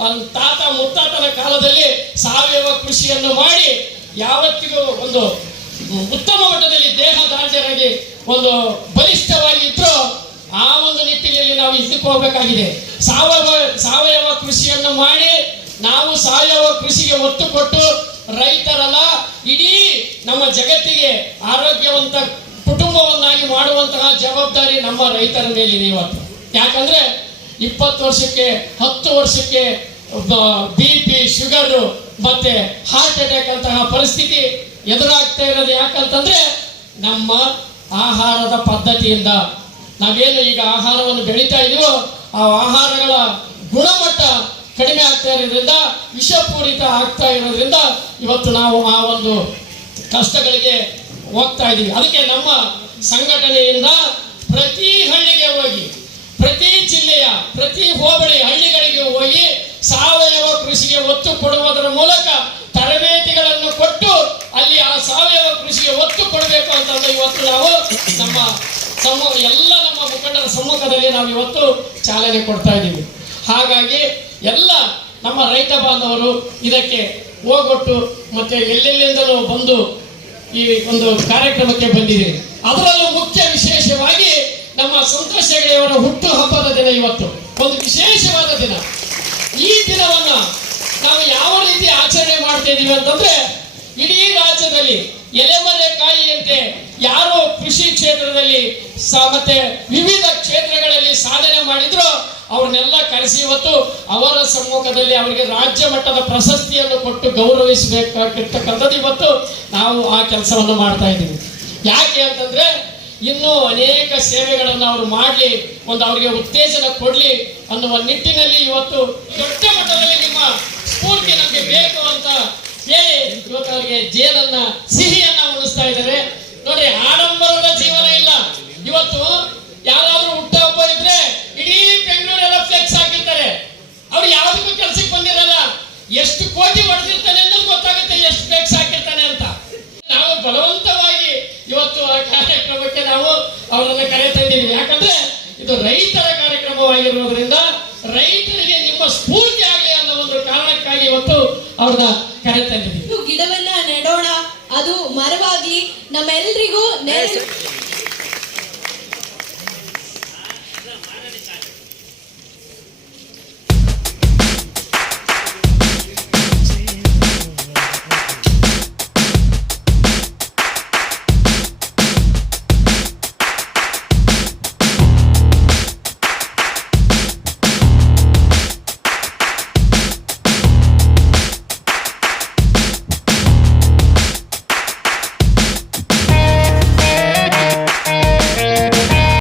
ಅವ್ನ್ ತಾತ ಮುತ್ತಾತನ ಕಾಲದಲ್ಲಿ ಸಾವಯವ ಕೃಷಿಯನ್ನು ಮಾಡಿ ಯಾವತ್ತಿಗೂ ಒಂದು ಉತ್ತಮ ಮಟ್ಟದಲ್ಲಿ ದೇಹ ದಾಂಡ್ಯರಾಗಿ ಒಂದು ಬಲಿಷ್ಠವಾಗಿ ಇದ್ರು ಆ ಒಂದು ನಿಟ್ಟಿನಲ್ಲಿ ನಾವು ಇದಕ್ಕೆ ಹೋಗಬೇಕಾಗಿದೆ. ಸಾವಯವ ಸಾವಯವ ಕೃಷಿಯನ್ನು ಮಾಡಿ ನಾವು ಸಾವಯವ ಕೃಷಿಗೆ ಒತ್ತು ಕೊಟ್ಟು ರೈತರಲ್ಲ, ಇಡೀ ನಮ್ಮ ಜಗತ್ತಿಗೆ ಆರೋಗ್ಯವಂತ ಕುಟುಂಬವನ್ನಾಗಿ ಮಾಡುವಂತಹ ಜವಾಬ್ದಾರಿ ನಮ್ಮ ರೈತರ ಮೇಲಿದೆ ಇವತ್ತು. ಯಾಕಂದ್ರೆ ಇಪ್ಪತ್ತು ವರ್ಷಕ್ಕೆ, ಹತ್ತು ವರ್ಷಕ್ಕೆ, ಬಿ ಪಿ ಶುಗರು ಮತ್ತೆ ಹಾರ್ಟ್ ಅಟ್ಯಾಕ್ ಅಂತಹ ಪರಿಸ್ಥಿತಿ ಎದುರಾಗ್ತಾ ಇರೋದು ಯಾಕಂತಂದ್ರೆ ನಮ್ಮ ಆಹಾರದ ಪದ್ಧತಿಯಿಂದ. ನಾವೇನು ಈಗ ಆಹಾರವನ್ನು ಬೆಳೀತಾ ಇದೀವೋ, ಆ ಆಹಾರಗಳ ಗುಣಮಟ್ಟ ಕಡಿಮೆ ಆಗ್ತಾ ಇರೋದ್ರಿಂದ, ವಿಷಪೂರಿತ ಆಗ್ತಾ ಇರೋದ್ರಿಂದ ಇವತ್ತು ನಾವು ಆ ಒಂದು ಕಷ್ಟಗಳಿಗೆ ಹೋಗ್ತಾ ಇದ್ದೀವಿ ಅದಕ್ಕೆ ನಮ್ಮ ಸಂಘಟನೆಯಿಂದ ಪ್ರತಿ ಹಳ್ಳಿಗೆ ಹೋಗಿ ಪ್ರತಿ ಜಿಲ್ಲೆಯ, ಪ್ರತಿ ಹೋಬಳಿ ಹಳ್ಳಿಗಳಿಗೆ ಹೋಗಿ ಸಾವಯವ ಕೃಷಿಗೆ ಒತ್ತು ಕೊಡುವುದರ ಮೂಲಕ ತರಬೇತಿಗಳನ್ನು ಕೊಟ್ಟು ಅಲ್ಲಿ ಆ ಸಾವಯವ ಕೃಷಿಗೆ ಒತ್ತು ಕೊಡಬೇಕು ಅಂತಂದ್ರೆ ಇವತ್ತು ನಾವು ನಮ್ಮ ಸಮೂಹ ಎಲ್ಲ ನಮ್ಮ ಮುಖಂಡರ ಸಮ್ಮುಖದಲ್ಲಿ ನಾವು ಇವತ್ತು ಚಾಲನೆ ಕೊಡ್ತಾ ಇದ್ದೀವಿ. ಹಾಗಾಗಿ ಎಲ್ಲ ನಮ್ಮ ರೈತ ಬಾಂಧವರು ಇದಕ್ಕೆ ಹೋಗೊಟ್ಟು ಮತ್ತೆ ಎಲ್ಲೆಲ್ಲಿಂದಲೂ ಬಂದು ಈ ಒಂದು ಕಾರ್ಯಕ್ರಮಕ್ಕೆ ಬಂದಿದೆ. ಅದರಲ್ಲೂ ನಮ್ಮ ಸಂತೋಷ್ ಹೆಗಡೆಯವರ ಹುಟ್ಟು ಹಬ್ಬದ ದಿನ ಇವತ್ತು. ಒಂದು ವಿಶೇಷವಾದ ದಿನ. ಈ ದಿನವನ್ನ ನಾವು ಯಾವ ರೀತಿ ಆಚರಣೆ ಮಾಡ್ತಾ ಇದೀವಿ ಅಂತಂದ್ರೆ, ಇಡೀ ರಾಜ್ಯದಲ್ಲಿ ಎಲೆಮರೆ ಕಾಯಿಯಂತೆ ಯಾರು ಕೃಷಿ ಕ್ಷೇತ್ರದಲ್ಲಿ ಮತ್ತೆ ವಿವಿಧ ಕ್ಷೇತ್ರಗಳಲ್ಲಿ ಸಾಧನೆ ಮಾಡಿದ್ರು, ಅವ್ರನ್ನೆಲ್ಲ ಕರೆಸಿ ಇವತ್ತು ಅವರ ಸಮ್ಮುಖದಲ್ಲಿ ಅವರಿಗೆ ರಾಜ್ಯ ಮಟ್ಟದ ಪ್ರಶಸ್ತಿಯನ್ನು ಕೊಟ್ಟು ಗೌರವಿಸಬೇಕಾಗಿರ್ತಕ್ಕಂಥದ್ದು ಇವತ್ತು ನಾವು ಆ ಕೆಲಸವನ್ನು ಮಾಡ್ತಾ ಇದ್ದೀವಿ ಯಾಕೆ ಅಂತಂದ್ರೆ ಇನ್ನೂ ಅನೇಕ ಸೇವೆಗಳನ್ನು ಅವರು ಮಾಡಲಿ, ಒಂದು ಅವರಿಗೆ ಉತ್ತೇಜನ ಕೊಡ್ಲಿ ಅನ್ನುವ ನಿಟ್ಟಿನಲ್ಲಿ ಇವತ್ತು ದೊಡ್ಡ ಮಟ್ಟದಲ್ಲಿ ನಿಮ್ಮ ಸ್ಫೂರ್ತಿ ನಮಗೆ ಬೇಕು ಅಂತ ಹೇಳಿ ಇವತ್ತು ಅವರಿಗೆ ಜೇಲನ್ನ, ಸಿಹಿಯನ್ನ ಉಣಿಸ್ತಾ ಇದ್ದಾರೆ. ನೋಡ್ರಿ, ಆಡಂಬರದ ಜೀವನ ಇಲ್ಲ. ಇವತ್ತು ಯಾರಾದ್ರೂ ಹುಟ್ಟಹಬ್ಬ ಇದ್ರೆ ಇಡೀ ಬೆಂಗಳೂರೆಲ್ಲ ಫ್ಲೆಕ್ಸ್ ಹಾಕಿರ್ತಾರೆ. ಅವ್ರು ಯಾವ್ದಕ್ಕೂ ಕೆಲಸಕ್ಕೆ ಬಂದಿರಲ್ಲ. ಎಷ್ಟು ಕೋಟಿ ಅವರನ್ನ ಕರೆಯುತ್ತಾ ಇದ್ದೀವಿ ಯಾಕಂದ್ರೆ ಇದು ರೈತರ ಕಾರ್ಯಕ್ರಮವಾಗಿರುವುದರಿಂದ ರೈತರಿಗೆ ನಿಮ್ಮ ಸ್ಫೂರ್ತಿ ಆಗಲಿ ಅನ್ನೋ ಒಂದು ಕಾರಣಕ್ಕಾಗಿ ಇವತ್ತು ಅವ್ರನ್ನ ಕರೆಯುತ್ತಾ ಇದ್ದೀವಿ ಗಿಡವನ್ನ ನೆಡೋಣ. ಅದು ಮರವಾಗಿ ನಮ್ಮೆಲ್ಲರಿಗೂ ನೆರಳು